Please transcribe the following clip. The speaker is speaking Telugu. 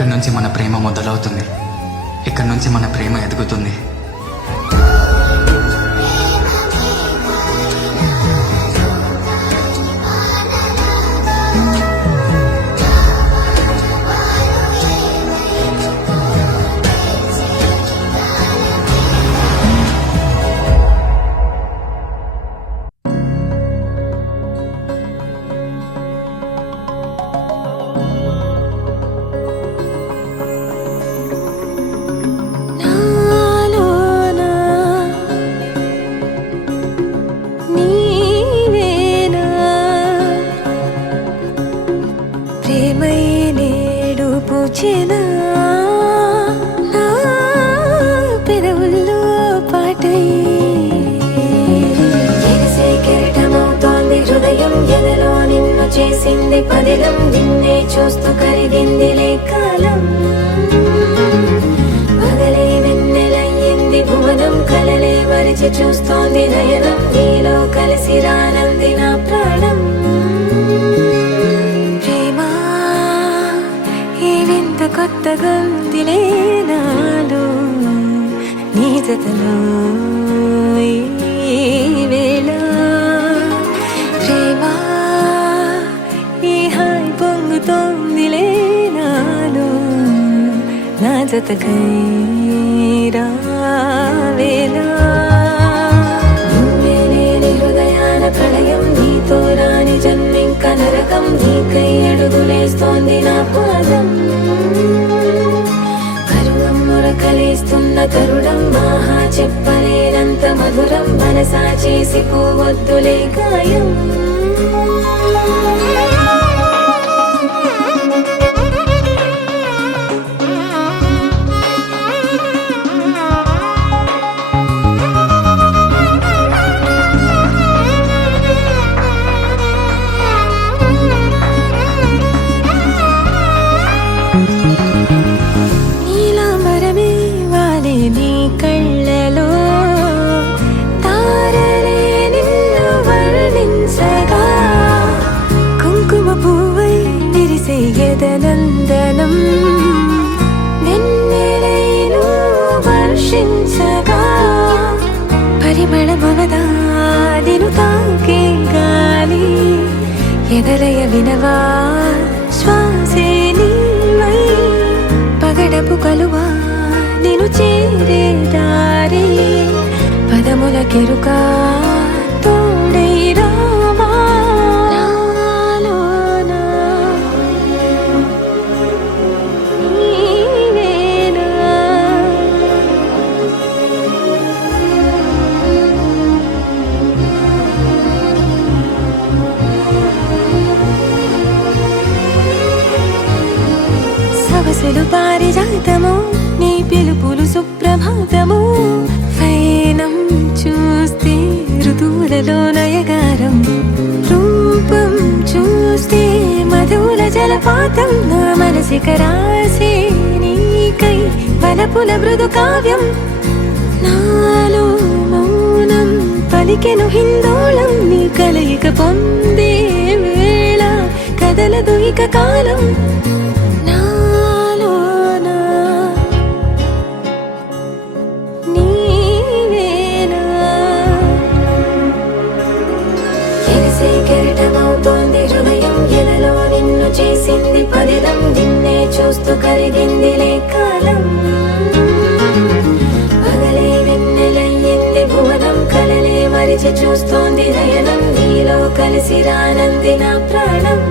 ఇక్కడి నుంచి మన ప్రేమ మొదలవుతుంది, ఇక్కడి నుంచి మన ప్రేమ ఎదుగుతుంది. పెదవుల్లో పాటై ఎగసే కెరటమవుతోంది హృదయం, ఎదలో నిన్ను చేసింది పదిలం, నిన్నే చూస్తూ కరిగిందిలే కాలం. పగలే వెన్నెలయ్యింది భువనం, కలలే మరిచి చూస్తోంది నయనం, నీలో కలిసి రానంది నా ప్రాణం. కొత్తగా ఉందిలే నాలో నీ జతలో ఈ వేళ. ప్రేమ ఈ హాయి పొంగుతోందిలే నాలో నా జతకై రావేళ. నువ్వే లేని హృదయాల ప్రళయం, నీతో రాని జన్మింక నరకం, నీకై అడుగులేస్తోంది నా పాదం. కలిస్తున్న తరుణం ఆహా చెప్పలేనంత మధురం, మనసా చేసి పోవద్దులే గాయం. నందనం వెన్నెలైను వర్షించగా, పరిమళమవదా నిను తాకే గాలి, ఎదలయ వినవా శ్వాసే నీవై, పగడపు కలువా నిను చేరే దారి, పదముల కెరుకా తోడై రావా. సవసులు పారిజాతము, నీ పిలుపులు సుప్రభాతము, ఫైనం చూస్తే ఋతువులలో నయగారం, రూపం చూస్తే మధువుల జలపాతం, నా మనసిక రాసే నీకై వలపుల మృదు కావ్యం, నాలో మౌనం పలికెను హిందోళం, నీ కలయిక పొందే వేళ కదలదు ఇక కాలం. కెరటమవుతోంది హృదయం, ఎదలో నిన్ను చేసింది పదిలం, నిన్నే చూస్తూ కరిగిందిలే కాలం. పగలే వెన్నెలయ్యింది భువనం, కలలే మరిచి చూస్తోంది నయనం, నీలో కలిసి రానంది నా ప్రాణం.